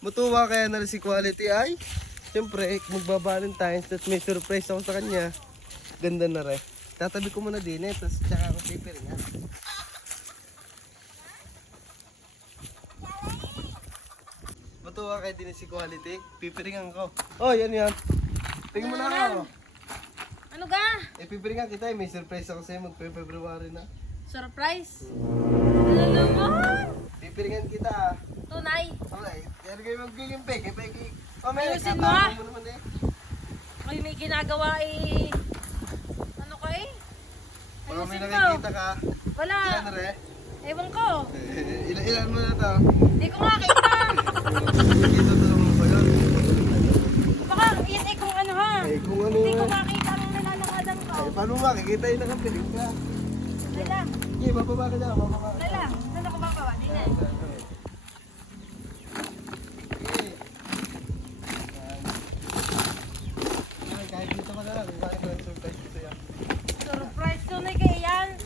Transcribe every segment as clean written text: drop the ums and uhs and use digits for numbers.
Mutuwa kaya na rin si Quality ay. Siyempre, magba-Valentine's at may surprise ako sa kanya. Ganda na rin. Tatabi ko muna din eh, tapos tsaka ako piperingan. Mutuwa kaya din si Quality. Piperingan ko. Oh, yan yan. Tingin mo na ako. Ano ga? Piperingan kita eh. May surprise ako sa'yo. Magpe-February na. Surprise? Ano naman? Piperingan kita. Tunay. Okay. Yan kayo magiging peke. Mamaya, Ayusin mo ah. mo naman eh. Ay, may ginagawa eh. Ano ka eh? Baka may Ayusin mo. nakikita ka. Wala. Ilan na rin? Ewan ko. Ilan mo na to? Hindi ko makita. Ito tulong mo ba yun? Baka yan eh kung ano ha. Eh, kung ano Hindi ko yan. makita ang nilalakadan ko. Eh, paano mo makikita yung nakapiling ka? Dali lang. Sige, bababa ka dyan, bababa ka Dali dyan. lang. Saan ako babawa? Di na. Sige. Yan. Kahit dito ka na lang, kung bakit yung surprise ko sa'yo. Surprise tunay kaya yan.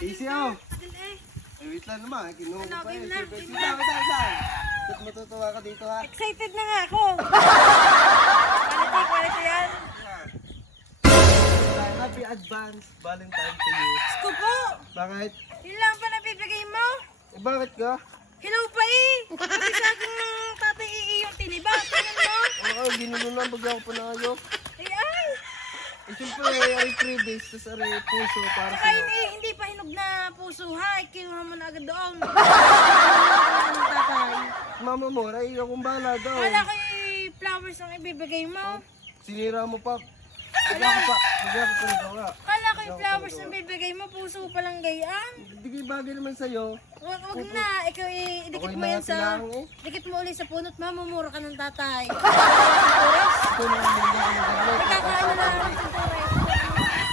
Easy ako. Tagal eh. Eh, wait lang naman, kinuha ko pa Game yung na, surprise. game Wait lang. Ba't matutuwa ka dito ha? Excited na nga ako. Quality yan. Happy advance Valentine to you. Gusto po. Bakit? Yun lang pa nabibigay mo. Eh, bakit ka? Hello pa eh. Pati sa akin ng tatay yung tiniba. Tingnan mo. Oo, ginulo lang pag ako panayok. Ay. Eh, siyempre, ay 3 days, tas aray puso para Saka sa'yo. hindi pa hinog na puso ha. Kinuha mo na agad doon. Tatay. Mama mo, ay akong bahala daw. Kala ko yung flowers ang ibibigay mo. Sinira mo pa. Bigyan ko pa rin gawa. Kala ko yung flowers ang bibigay mo. Puso pa lang gayaan. Hindi bagay naman sa'yo. Wag na. Ikaw idikit Ako'y mo yan sa... nangatilangan eh. Dikit mo ulit sa punot. Mamumura ka ng tatay.